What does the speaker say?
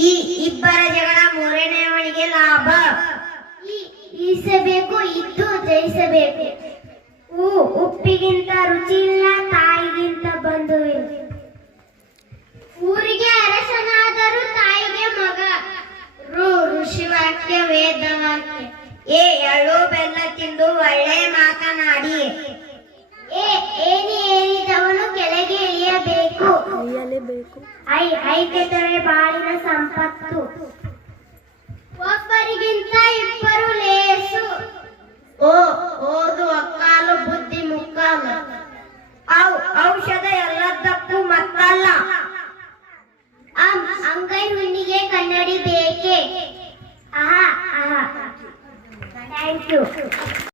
ಈ ಇಬ್ಬರ ಜಗಳ ಮೂರನೆಯವನಿಗೆ ಲಾಭ. ಈಸಬೇಕು, ಇದ್ದು ಜಯಿಸಬೇಕು. ಊ, ಉಪ್ಪಿಗಿಂತ ರುಚಿ ಇಲ್ಲ, ತಾಯಿಗಿಂತ ಬಂದು ಊರಿಗೆ ಅರಸನಾದರೂ ತಾಯಿಗೆ ಮಗ. ರು ಋಷಿ ವಾಕ್ಯ ವೇದ ವಾಕ್ಯ ಏ ಎಳು ಬೆಲ್ಲ ತಿಂದು ಒಳ್ಳೆ ಮಾತನಾಡಿ. ಇಳಿಯಲೇಬೇಕು ಐ ಬಾಳಿನ ಸಂಪತ್ತು. ಒಬ್ಬರಿಗಿಂತ ಇಬ್ಬರು ಲೇಸು. ಓ ಓದು ಅಕ್ಕಾಲು ಬುದ್ಧಿ ಮುಕ್ಕಾಲು. ಔ ಔಷಧ ಎಲ್ಲದಕ್ಕೂ ಮತ್ತಲ್ಲ. ಅಂಗೈ ಹುಣ್ಣಿಗೆ ಕನ್ನಡಿ ಬೇಕೆ. ಆಹಾ ಆಹಾ. Thank you